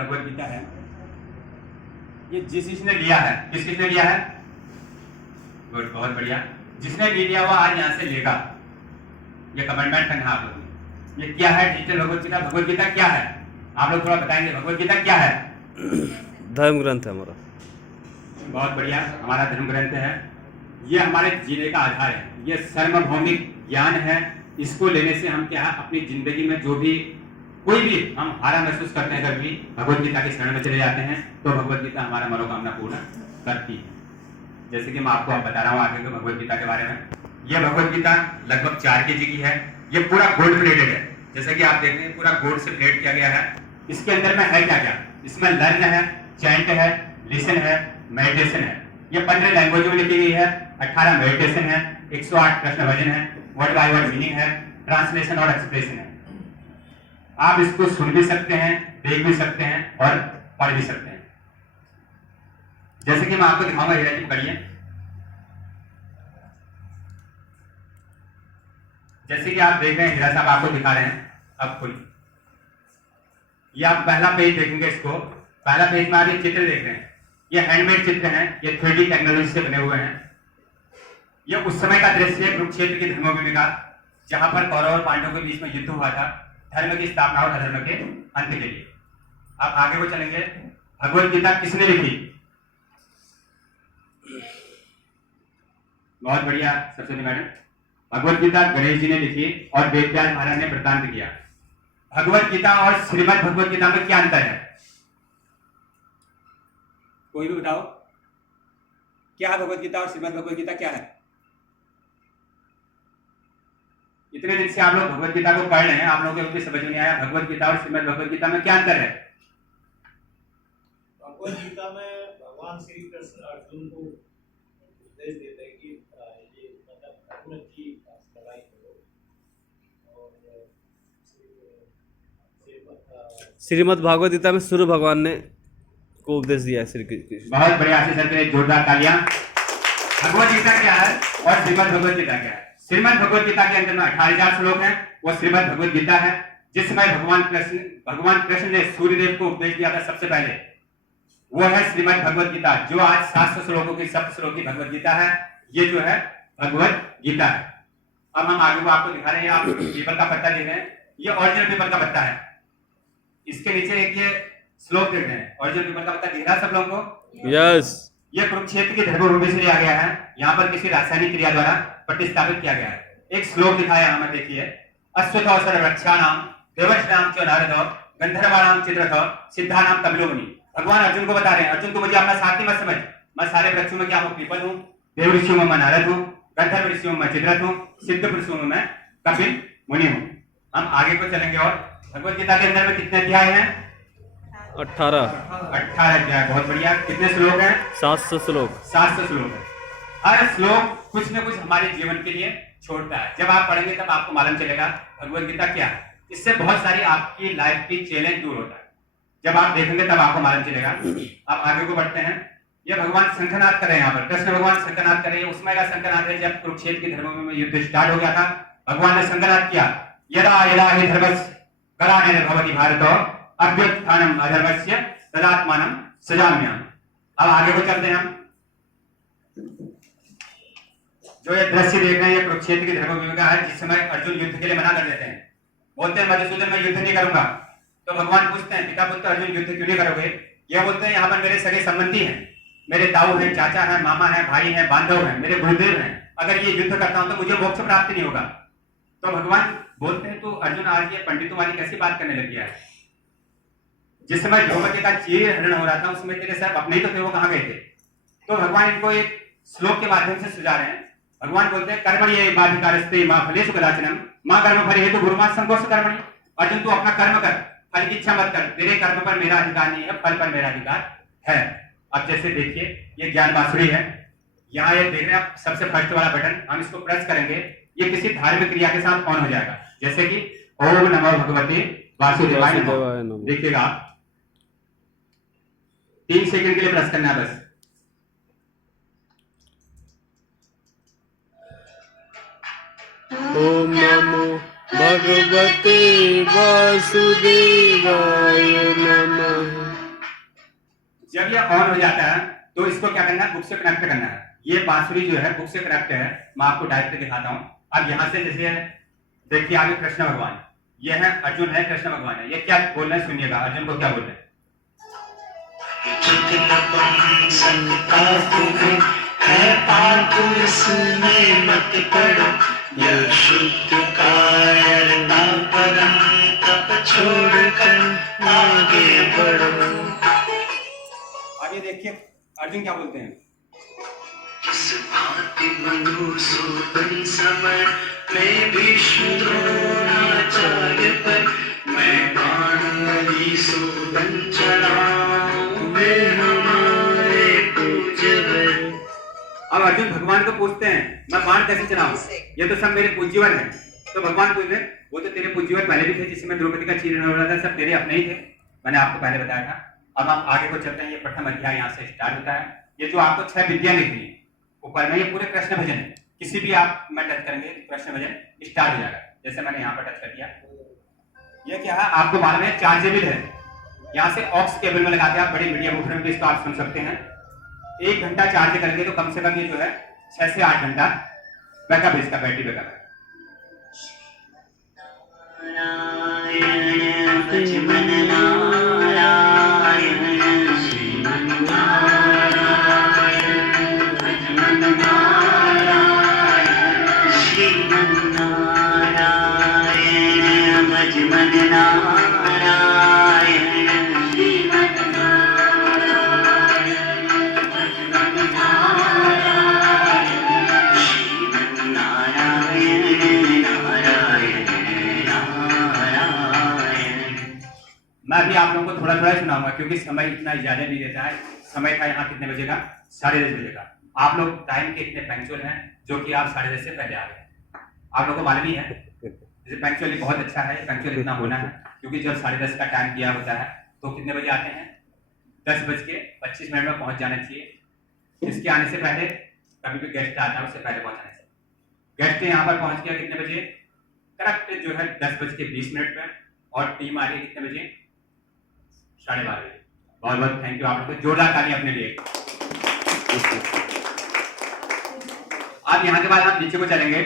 भगवद गीता है, ये जिसने लिया है, किसने लिया है? गुड, बहुत बढ़िया। जिसने नहीं लिया वो आज यहाँ से लेगा, ये कमेंटमेंट करना आप लोग। ये क्या है डिजिटल भगवद गीता? भगवद गीता क्या है आप लोग थोड़ा बताएंगे, भगवद गीता क्या है? धर्म ग्रंथ है हमारा। बहुत बढ़िया, हमारा धर्म ग्रंथ है। ये हमारे जीने का आधार है, ये सार्वभौमिक ज्ञान है। इसको लेने से हम क्या है, अपनी जिंदगी में जो भी कोई भी हम हारा महसूस करते हैं, अगर भी भगवद गीता के शरण में चले जाते हैं तो भगवद गीता हमारा मनोकामना पूर्ण करती है। जैसे कि मैं आपको बता रहा हूँ आगे के भगवद गीता के बारे में। यह भगवद गीता लगभग 4 kg की है। ये पूरा गोल्ड प्लेटेड है, जैसे कि आप देख रहे हैं पूरा गोल्ड से प्लेट किया गया है। इसके अंदर में है क्या क्या? इसमें लर्न है, चैंट है, लिसन है, मेडिटेशन है। ये 15 लैंग्वेज में लिखी गई है, 18 मेडिटेशन है, 108 प्रश्न भजन है, वर्ड बाय वर्ड मीनिंग है, ट्रांसलेशन और एक्सप्रेशन है। आप इसको सुन भी सकते हैं, देख भी सकते हैं और पढ़ भी सकते हैं। जैसे कि मैं आपको दिखाऊंगा, हीरा जी पढ़िए। जैसे कि आप देख रहे हैं, हीरा साहब आपको दिखा रहे हैं, अब खोलिए। ये आप पहला पेज देखेंगे, इसको पहला पेज में आप ये चित्र देख रहे हैं, ये हैंडमेड चित्र हैं, ये 3D टेक्नोलॉजी से बने हुए हैं। ये उस समय का दृश्य है कुरुक्षेत्र की धर्मभूमि का, जहां पर कौरव और पांडवों के बीच में युद्ध हुआ था धर्म की स्थापना और अधर्म के अंत के लिए। आप आगे को चलेंगे। भगवद गीता किसने लिखी? बहुत बढ़िया सरस्वती मैडम। भगवद गीता गणेश जी ने लिखी और वेद व्यास महाराज ने वृत्तांत किया। भगवद गीता और श्रीमद् भगवद गीता में क्या अंतर है? कोई भी बताओ, क्या है भगवद गीता और श्रीमद् भगवद गीता क्या है? इतने दिन से आप लोग भगवद गीता को पढ़ रहे हैं, आप लोगों को कुछ समझ में नहीं आया भगवद गीता और श्रीमद् भगवद गीता में क्या अंतर है? भगवद गीता में भगवान श्री कृष्ण अर्जुन को उपदेश देते हैं कि ये मतलब धर्म की लड़ाई करो, और श्रीमद् भागवत गीता में सूर्य भगवान ने को उपदेश दिया है श्री कृष्ण। बहुत बढ़िया से सर के लिए जोरदार तालियां। भगवद गीता क्या है और श्रीमद् भगवद गीता क्या है? श्रीमद् भगवद गीता के अंदर में 18,000 श्लोक हैं, वो श्रीमद् भगवद गीता है। जिस समय भगवान कृष्ण ने सूर्यदेव को उपदेश दिया था सबसे पहले, वो है श्रीमद् भगवद गीता, जो आज 700 श्लोकों की, 7 श्लोक की भगवद गीता है। ये जो है भगवद गीता है। अब हम आगे को आपको दिखा रहे हैं, आप पेपर का पत्ता देख रहे हैं, ये ओरिजिनल पेपर का पत्ता है। इसके नीचे एक ये श्लोक देख रहे हैं, ओरिजिनल पेपर का पत्ता दिख रहा है सब लोगों को? यस। ये कुरुक्षेत्र की धर्मभूमि से लिया गया है, यहाँ पर किसी रासायनिक क्रिया द्वारा प्रतिस्थापित किया गया है। एक श्लोक दिखाया हमें, देखिए। अश्वत्थावसर वृक्षाणाम देवर्षिणाम च नारदो गंधर्वाणाम चित्रतो सिद्धानाम तमिलोमुनि। भगवान अर्जुन को बता रहे हैं, अर्जुन को मुझे अपना साथी मत समझ, मैं सारे वृक्षों में क्या हूँ? पीपल हूँ, देव ऋषियों में मैं नारद हूँ, गंधर्व ऋषियों में चित्रत हूँ, सिद्ध पुरुषों में मैं कपिल मुनि हूँ। हम आगे को चलेंगे और भगवद गीता के अंदर में कितने अध्याय हैं? 18 अध्याय। बहुत बढ़िया। कितने श्लोक हैं? 700 श्लोक। 700 श्लोक है। हर श्लोक कुछ न कुछ हमारे जीवन के लिए छोड़ता है। जब आप पढ़ेंगे तब आपको मालूम चलेगा भगवद गीता क्या है। इससे बहुत सारी आपकी लाइफ की चैलेंज दूर होता है। जब आप देखेंगे तब आपको मालूम चलेगा। आप आगे को बढ़ते हैं। ये भगवान शंखनाद कर रहे हैं, यहाँ पर कृष्ण भगवान शंखनाद कर रहे हैं। उसमें का शंखनाद है जब कुरुक्षेत्र की धर्मभूमि में युद्ध स्टार्ट हो गया था, भगवान ने शंखनाद किया, यदा यदा हि धर्मस्य ग्लानिर् भवति भारत अभ्युत्थानम् अधर्मस्य तदात्मानं सृजाम्यहम्। अब आगे को चलते हैं हम। जो ये दृश्य देख रहे हैं, ये कुरुक्षेत्र की धर्मभूमि का है, जिस समय अर्जुन युद्ध के लिए मना कर देते हैं, बोलते हैं मधुसूदन मैं युद्ध नहीं करूंगा। तो भगवान पूछते हैं, पिता पुत्र अर्जुन युद्ध क्यों नहीं करोगे? ये बोलते हैं यहाँ पर मेरे सगे संबंधी हैं, मेरे ताऊ हैं, चाचा हैं, मामा हैं, भाई हैं, बांधव हैं, मेरे गुरुदेव हैं। अगर ये युद्ध करता हूं तो मुझे मोक्ष प्राप्ति नहीं होगा। तो भगवान बोलते हैं तो अर्जुन आज ये पंडितों वाली कैसी बात करने लग गया है? जिस समय द्रौपदी का चीर हरण हो रहा था उसमें तेरे साहब अपने ही तो थे, वो कहाँ गए थे? तो भगवान इनको एक श्लोक के माध्यम से सुझा रहे हैं। भगवान बोलते हैं कर्मण्ये बाधिकारस्ते मा फलेषु कदाचनम मा कर्म फले हेतु गुरुमात् संकोच कर्मणि। अर्जुन तू अपना कर्म कर, फल की इच्छा मत कर, तेरे कर्म पर मेरा अधिकार नहीं है, फल पर मेरा अधिकार है। अब जैसे देखिए ये ज्ञान बांसुरी है, यहाँ ये देख रहे हैं आप, सबसे फर्स्ट वाला बटन हम इसको प्रेस करेंगे, ये किसी धार्मिक क्रिया के साथ ऑन हो जाएगा। जैसे कि ओम नमो भगवते वासुदेवाय नमः। देखिएगा आप 3 सेकंड के लिए प्रेस करना है बस। ओम नमो भगवते वासुदेवाय नमः। जब ये ऑन हो जाता है तो इसको क्या करना है, बुक से कनेक्ट करना है। ये बांसुरी जो है बुक से कनेक्ट है, मैं आपको डायरेक्ट दिखाता हूँ। अब यहाँ से जैसे देखिए आगे कृष्ण भगवान, ये है अर्जुन है, कृष्ण भगवान है, ये क्या बोल रहे हैं सुनिएगा, अर्जुन को क्या बोल रहे हैं। मत पड़ो, यह शुद्ध कायरता परम तप छोड़कर आगे बढ़ो। आगे देखिए अर्जुन क्या बोलते हैं, इस भांति बनो सो बन समय में भीष्म द्रोणाचार्य पर, मैं बाण सो बन चढ़ाऊं वे हमारे पूज्यवर। अब अर्जुन भगवान को पूछते हैं मैं बाण कैसे चलाऊं, ये तो सब मेरे पूज्यवर हैं। तो भगवान बोल रहे वो तो तेरे पूज्यवर पहले भी थे, जिसमें द्रौपदी का चीरहरण हो रहा था, सब तेरे अपने ही थे, मैंने आपको पहले बताया था। अब हम आगे को चलते हैं, ये प्रथम अध्याय यहाँ से स्टार्ट होता है। ये जो आपको 6 विद्या लिख दी ऊपर में, ये पूरे कृष्ण भजन है, किसी भी आप में टच करेंगे कृष्ण भजन स्टार्ट हो जाएगा। जैसे मैंने यहाँ पर टच कर दिया, ये क्या है आपको मालूम है, चार्जेबल है, यहाँ से ऑक्स केबल में लगाते हैं आप, बड़ी मीडियम वूफर में भी इसको आप सुन सकते हैं। 1 घंटा चार्ज करेंगे तो कम से कम ये जो है 6 से 8 घंटा बैकअप है, इसका बैटरी बैकअप है। मैं भी आप लोगों को थोड़ा थोड़ा सुनाऊंगा क्योंकि समय इतना इजाजत नहीं देता है। समय था यहाँ कितने बजे का, 10:30 बजे का। आप लोग टाइम के इतने पंक्चुअल हैं जो कि आप 10:30 से पहले आ गए। आप लोगों को मालूम ही है, जैसे पंक्चुअली बहुत अच्छा है, पंक्चुअल इतना होना है, क्योंकि जब 10:30 का टाइम दिया होता है तो कितने बजे आते हैं, 10:25 में पहुंच जाना चाहिए। इसके आने से पहले कभी भी गेस्ट आता है उससे पहले पहुंचाने से। गेस्ट यहाँ पर पहुंच गया कितने बजे, करेक्ट जो है 10:20 पे, और टीम आ रही है कितने बजे, 12:30 बजे। बहुत बहुत थैंक यू आप लोग को, जोरदार ताली अपने लिए। अब यहाँ के बाद हम नीचे को चलेंगे।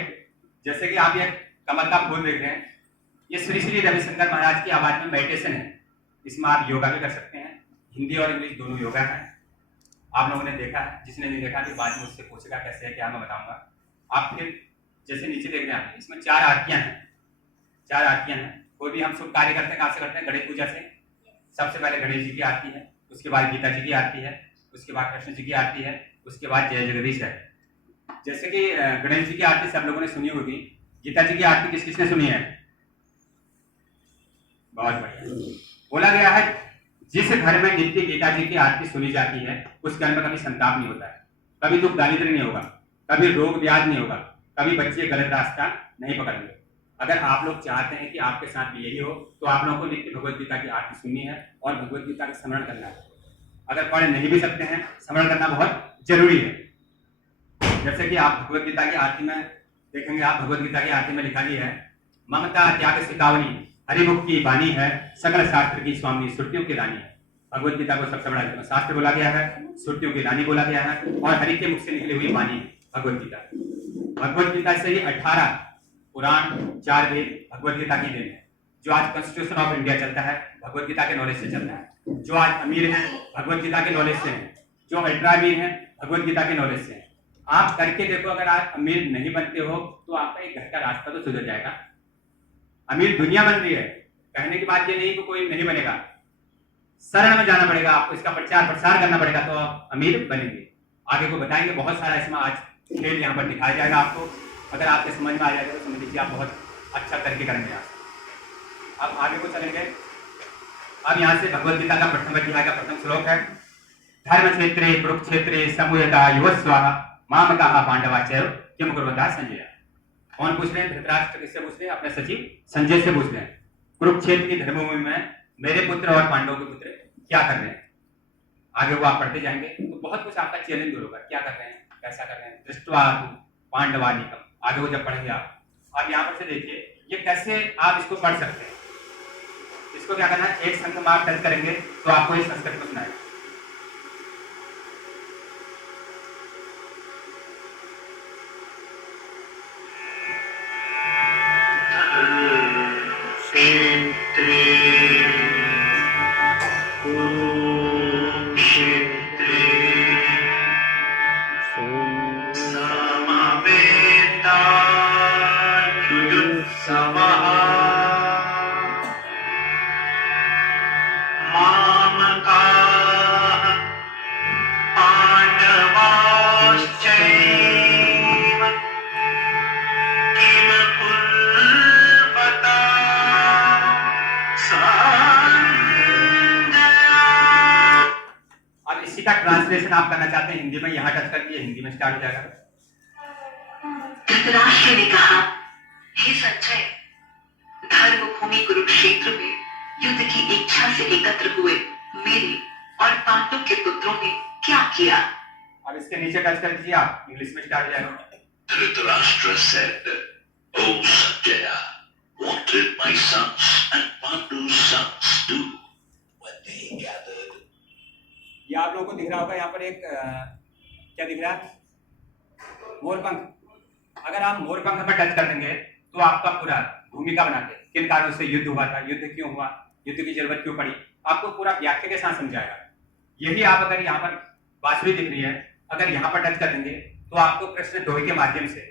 जैसे कि आप ये कमल का फूल देख रहे हैं, ये श्री श्री रविशंकर महाराज की आवाज में मेडिटेशन है। इसमें आप योगा भी कर सकते हैं, हिंदी और इंग्लिश दोनों योगा है। आप लोगों ने देखा है, जिसने नहीं देखा तो बाद में उससे पूछेगा कैसे है क्या, मैं बताऊंगा। आप फिर जैसे नीचे देख रहे हैं, इसमें 4 आरतियां हैं, 4 आरतियां हैं। कोई भी हम शुभ कार्य करते हैं, कहाँ से करते हैं, गणेश पूजा से। सबसे पहले गणेश जी की आरती है, उसके बाद गीता जी की आरती है, उसके बाद कृष्ण जी की आरती है, उसके बाद जय जगदीश है। जैसे कि गणेश जी की आरती सब लोगों ने सुनी होगी, गीता जी की आरती किस किसने सुनी है, बहुत बढ़िया। बोला गया है जिस घर में नित्य गीता जी की आरती सुनी जाती है उस घर में कभी संताप नहीं होता है, कभी दुख दारिद्र्य नहीं होगा, कभी रोग ब्याज नहीं होगा, कभी बच्चे गलत रास्ता नहीं पकड़ेंगे। अगर आप लोग चाहते हैं कि आपके साथ भी यही हो तो आप लोगों को नित्य भगवत गीता की आरती सुननी है और भगवत गीता का स्मरण करना है। अगर पढ़ नहीं भी सकते हैं, स्मरण करना बहुत जरूरी है। जैसे कि आप भगवत गीता की आरती में देखेंगे, आप भगवत गीता की आरती में लिखा है, ममता त्याग सिकावनी हरिमुख की वाणी है, सकल शास्त्र की स्वामी श्रुतियों की रानी है। भगवत गीता को सबसे बड़ा शास्त्र बोला गया है, श्रुतियों की रानी बोला गया है, और हरि के मुख से निकली हुई वाणी भगवत गीता। भगवत गीता से ही 18 पुराण, 4 वेद भगवत गीता की देन है। जो आज कॉन्स्टिट्यूशन ऑफ इंडिया चलता है भगवत गीता के नॉलेज से चलता है। जो आज अमीर हैं भगवत गीता के नॉलेज से हैं, जो अल्ट्रा अमीर हैं भगवत गीता के नॉलेज से हैं। आप करके देखो, अगर आप अमीर नहीं बनते हो तो आपका एक घर का रास्ता तो सुधर जाएगा। अमीर दुनिया बन रही है, कहने की बात ये नहीं कि कोई नहीं बनेगा, शरण में जाना पड़ेगा आपको, इसका प्रचार प्रसार करना पड़ेगा तो आप अमीर बनेंगे। आगे को बताएंगे, बहुत सारा इसमें आज खेल यहाँ पर दिखाया जाएगा आपको। अगर आपके समझ में आ जाएगा तो समझ लीजिए आप बहुत अच्छा करके करेंगे यहाँ से। अब आगे को चलेंगे। अब यहाँ से भगवत गीता का प्रथम अध्याय का प्रथम श्लोक है, धर्म क्षेत्रे कुरुक्षेत्रे समूहता युवस्वा मामकाः पांडवाचैव किम कुर्वन्तः संजय। कौन पूछ रहे हैं, धृतराष्ट्र किससे पूछ रहे हैं, अपने सचिव संजय से पूछ रहे हैं। कुरुक्षेत्र की धर्मभूमि में मेरे पुत्र और पांडवों के पुत्र क्या कर रहे हैं। आगे वो आप पढ़ते जाएंगे तो बहुत कुछ आपका चैलेंज होगा, क्या कर रहे हैं, कैसा कर रहे हैं। दृष्ट्वा पांडवानिकम, आगे वो जब पढ़ेंगे आप यहाँ पर से देखिए ये कैसे आप इसको पढ़ सकते हैं। इसको क्या करना है, एक संग में आप टच करेंगे तो आपको इस संस्कृत को सुनाएगा। इसका ट्रांसलेशन आप करना चाहते हैं हिंदी में, यहाँ टच करके हिंदी में स्टार्ट हो जाएगा। धृतराष्ट्र ने कहा, हे संजय, धर्मभूमि कुरुक्षेत्र में युद्ध की इच्छा से एकत्र हुए मेरे और पांडु के पुत्रों ने क्या किया? अब इसके नीचे टच कर दीजिए आप, इंग्लिश में स्टार्ट हो जाएगा। Dhritarashtra said, O Sanjaya, what did my sons and Pandu's sons do when they gathered? ये आप लोगों को दिख रहा होगा यहाँ पर एक क्या दिख रहा है, मोरपंख। अगर आप मोरपंख पर टच कर देंगे तो आपका पूरा भूमिका बना के किन कारणों से युद्ध हुआ था, युद्ध क्यों हुआ, युद्ध की जरूरत क्यों पड़ी, आपको पूरा व्याख्या के साथ समझाएगा। यही आप अगर यहाँ पर बांसुरी दिख रही है, अगर यहाँ पर टच कर देंगे तो आपको प्रश्न दोहे के माध्यम से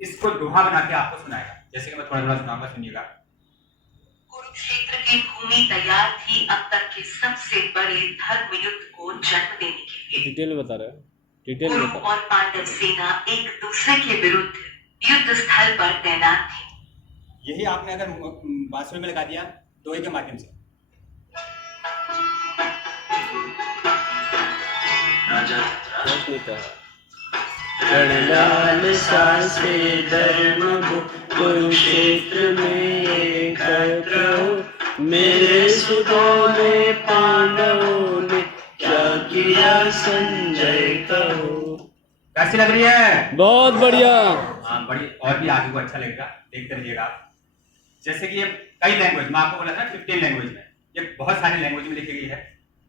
इसको दोहा बना के आपको सुनाएगा। जैसे कि मैं थोड़ा थोड़ा सुनाऊंगा, सुनिएगा। कुरुक्षेत्र की भूमि तैयार थी अब तक के सबसे बड़े धर्म युद्ध को जन्म देने के लिए। डिटेल में बता रहे हैं, डिटेल में कुरु बता। और पांडव सेना एक दूसरे के विरुद्ध युद्ध स्थल पर तैनात थी। यही आपने अगर बांसुरी में लगा दिया दोहे के माध्यम से। Raja कुछ नहीं कहा। रणलाल सासे धर्म कुरुक्षेत्र में एकत्र हो, मेरे सुतों ने पांडवों ने क्या किया संजय कहो। कैसी लग रही है? बहुत बढ़िया। हाँ बड़ी, और भी आगे को अच्छा लगेगा, देखते रहिएगा। जैसे कि ये कई लैंग्वेज में आपको बोला था 15 लैंग्वेज में, ये बहुत सारी लैंग्वेज में लिखी गई है।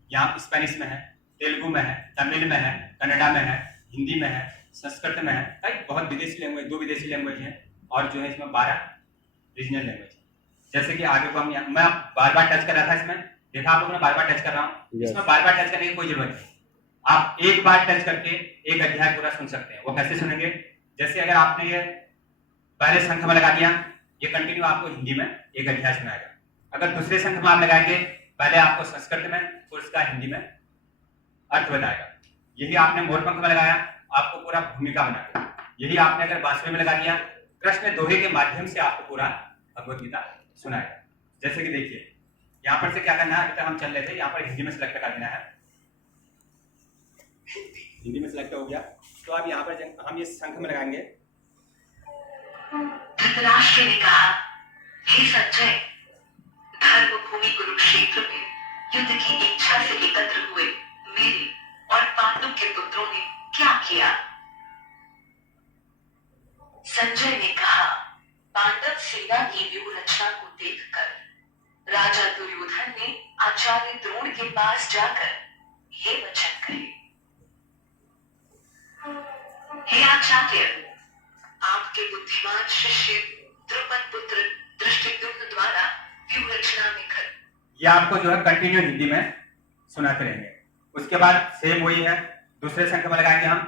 यहाँ स्पेनिश में है, तेलुगु में है, तमिल में है, कन्नडा में है, हिंदी में है, संस्कृत में है, कई बहुत विदेशी लैंग्वेज, 2 विदेशी लैंग्वेज हैं और जो है इसमें 12 रीजनल लैंग्वेज। जैसे कि आगे को हम मैं बार बार टच कर रहा था इसमें, देखा आप लोगों ने बार बार टच कर रहा हूँ। इसमें बार बार टच करने की कोई जरूरत नहीं, आप एक बार टच करके एक अध्याय पूरा सुन सकते हैं। वो कैसे सुनेंगे? जैसे अगर आपने ये पहले संख में लगा दिया, ये कंटिन्यू आपको हिंदी में एक अध्याय सुनाएगा। अगर दूसरे संख में आप लगाएंगे, पहले आपको संस्कृत में और उसका हिंदी में अर्थ बताएगा। यही आपने मोरपंख में लगाया, आपको पूरा भूमिका बनाएगा। यही आपने अगर बांसुरी में लगा दिया, कृष्ण दोहे के माध्यम से आपको पूरा भगवत गीता सुनाएगा। जैसे कि देखिए यहाँ पर से क्या करना है, अभी तक हम चल रहे थे, यहाँ पर हिंदी में सिलेक्ट कर देना है। हिंदी में सिलेक्ट हो गया तो अब यहाँ पर हम ये संख में लगाएंगे। धृतराष्ट्र ने कहा, हे संजय, धर्मभूमि कुरुक्षेत्र में युद्ध की इच्छा से एकत्र हुए मेरे और पांडु के पुत्रों ने क्या किया? संजय ने कहा, पांडव सेना की व्यूह रचना को देखकर राजा दुर्योधन ने आचार्य द्रोण के पास जाकर ये वचन कहे, हे आचार्य, आपके बुद्धिमान शिष्य द्रुपद पुत्र धृष्टद्युम्न द्वारा व्यूह रचना में कर। ये आपको जो है कंटिन्यू हिंदी में सुनाते रहेंगे। उसके बाद सेम वही है, दूसरे संख में लगाएंगे हम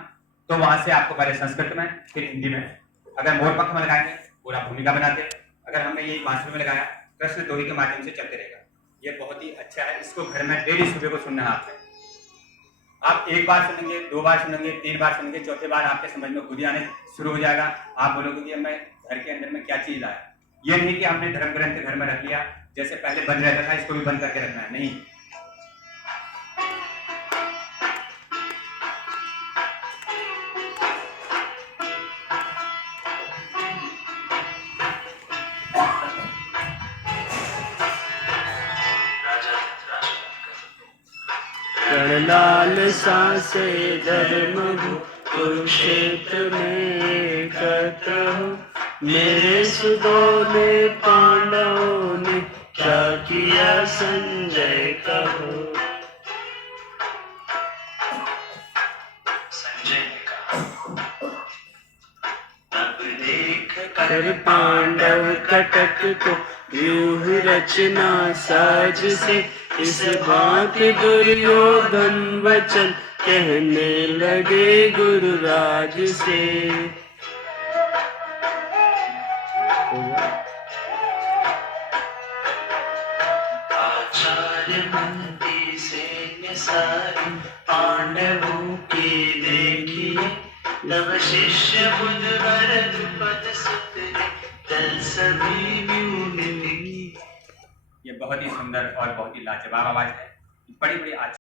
तो वहां से आपको पहले संस्कृत में फिर हिंदी में। अगर मोरपंख में लगाएंगे पूरा भूमिका बनाते, अगर हमने यही बांसुरी में लगाया कृष्ण दोहे के माध्यम से चलते रहेगा। ये बहुत ही अच्छा है, इसको घर में डेली सुबह को सुनना है आपने। आप एक बार सुनेंगे, 2 बार सुनेंगे, 3 बार सुनेंगे, चौथे बार आपके समझ में खुद ही आने शुरू हो जाएगा। आप बोलोगे कि मैं घर के अंदर में क्या चीज लाया। ये नहीं कि हमने धर्म ग्रंथ घर में रख लिया, जैसे पहले बंद रहता था इसको भी बंद करके रखना है, नहीं। रणलाल सासे धर्म कुरुक्षेत्र में एकत्र हो, मेरे सुतों ने पांडवों ने क्या किया संजय कहो। संजय ने कहा, तब देख कर पांडव कटक को व्यूह रचना साज से, इस बात दुर्योधन वचन कहने लगे गुरुराज से। आचार्य मंत्री सैन्य सारी पांडवों की देखिए, तब शिष्य बुधवर द्रुपद सुत ने दल सभी व्यूह लिखी। ये बहुत ही सुंदर और बहुत ही लाजवाब आवाज है, बड़ी बड़ी